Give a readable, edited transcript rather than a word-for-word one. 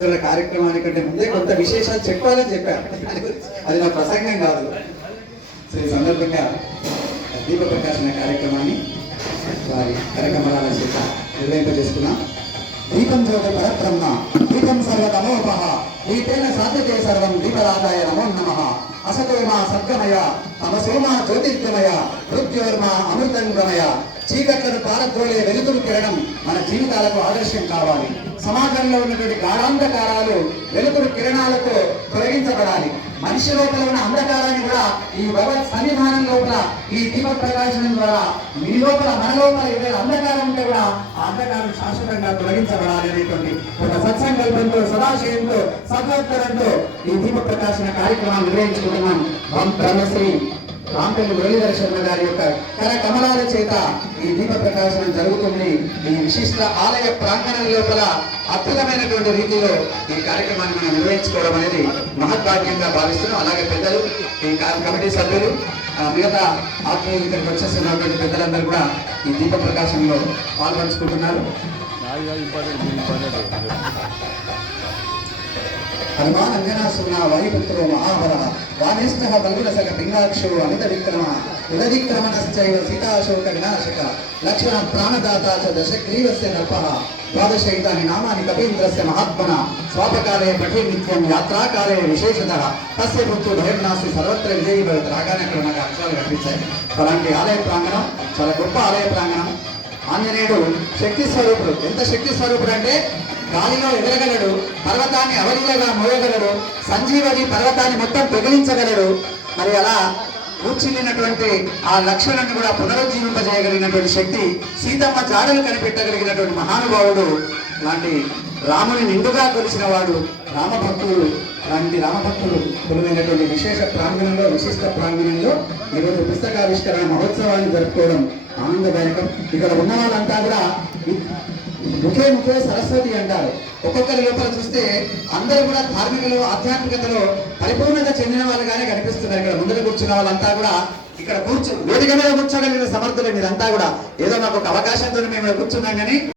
కార్యక్రమానికంటే ముందే కొంత విశేషాలు చెప్పాలని చెప్పారు. అది నా ప్రసంగం కాదు. సో ఈ సందర్భంగా దీప ప్రకాశన కార్యక్రమాన్ని వారి కరకమలాల చేత నిర్వహింపజేసుకున్నాం. దీపం జ్యోత పరబ్రహ్మ దీపం సర్వతమోపహ దీపేన సాధ్యతే సర్వం దీపరాజాయ నమో నమః. అసతోమా సద్గమయ తమసోమా జ్యోతిర్గమయ మృత్యోర్మా అమృతంగమయ. చీకట్లను పారద్రోలే వెలుతురు కిరణం మన జీవితాలకు ఆదర్శం కావాలి. సమాజంలో ఉన్నటువంటి గాఢాంధకారాలు వెలుతురు కిరణాలతో తొలగించబడాలి. మనిషి లోపల ఉన్న అంధకారాన్ని కూడా ఈ భగవత్ సన్నిధానం లోపల ఈ దీప ప్రకాశనం ద్వారా మీ లోపల మన లోపల ఏదైనా అంధకారం ఉంటే కూడా ఆ అంధకారం శాశ్వతంగా తొలగించబడాలి అనేటువంటి ఒక సత్సంకల్పంతో సదాశయంతో సద్వర్తనంతో ఈ దీప ప్రకాశన కార్యక్రమాన్ని నిర్వహించుకుంటున్నాం. బ్రహ్మశ్రీ రాంపల్లి మురళీధర శర్మ గారి యొక్క కర కమలాల చేత ఈ దీప ప్రకాశనం జరుగుతుంది. ఈ విశిష్ట ఆలయ ప్రాంగణం లోపల అద్భుతమైనటువంటి రీతిలో ఈ కార్యక్రమాన్ని మనం నిర్వహించుకోవడం అనేది మహద్భాగ్యంగా భావిస్తున్నాం. అలాగే పెద్దలు, ఈ కమిటీ సభ్యులు, మిగతా ఆత్మీయులు ఇక్కడికి వచ్చేస్తున్నటువంటి పెద్దలందరూ కూడా ఈ దీప ప్రకాశంలో పాల్పంచుకుంటున్నారు. హనుమాన్ అంజనాసున వాయుపుత్రో మహాబల వానేష్ట బల్గులసక పింగాక్షో అమిత విక్రమ ఉదవిక్రమణశ్చైవ సీతాశోక వినాశక లక్ష్మణ ప్రాణదాత చ దశగ్రీవస్య నల్పః ద్వాదశైతాని నామాని కపీంద్రస్య మహాత్మన స్వాపకాలే పఠే నిత్యం యాత్రాకాలే విశేషతః తస్య పుత్రు భయనాసి సర్వత్ర విజయీ భవతి. రాగానే అక్కడ నాకు అక్షరాలు కనిపించాయి. అలాంటి ఆలయ ప్రాంగణం చాలా గొప్ప ఆలయ ప్రాంగణం. ఆంజనేయుడు శక్తి స్వరూపుడు. ఎంత శక్తి స్వరూపుడు అంటే గాలిలో ఎగరగలడు, పర్వతాన్ని అవలీలగా మోయగలడు, సంజీవని పర్వతాన్ని మొత్తం పెగిలించగలడు. మరి అలా కూర్చున్నటువంటి ఆ లక్ష్మణుని కూడా పునరుజ్జీవింపజేయగలిగినటువంటి శక్తి, సీతమ్మ జాడలు కనిపెట్టగలిగినటువంటి మహానుభావుడు, లాంటి రాముని నిండుగా కొలిసిన వాడు, రామభక్తుడు. లాంటి రామభక్తుడు కొలువైనటువంటి విశేష ప్రాంగణంలో, విశిష్ట ప్రాంగణంలో ఈరోజు పుస్తకావిష్కరణ మహోత్సవాన్ని జరుపుకోవడం ఆనందదాయకం. ఇక్కడ ఉన్న వాళ్ళంతా కూడా ముఖే ముఖే సరస్వతి అంటారు. ఒక్కొక్కరి లోపల చూస్తే అందరూ కూడా ధార్మికలో, ఆధ్యాత్మికతలో పరిపూర్ణత చెందిన వాళ్ళుగానే కనిపిస్తున్నారు. ఇక్కడ ముందర కూర్చున్న వాళ్ళంతా కూడా ఇక్కడ వేదిక మీద కూర్చోగలిగిన సమర్థులు మీరంతా కూడా. ఏదో మాకు ఒక అవకాశంతో మేము కూర్చున్నాం కానీ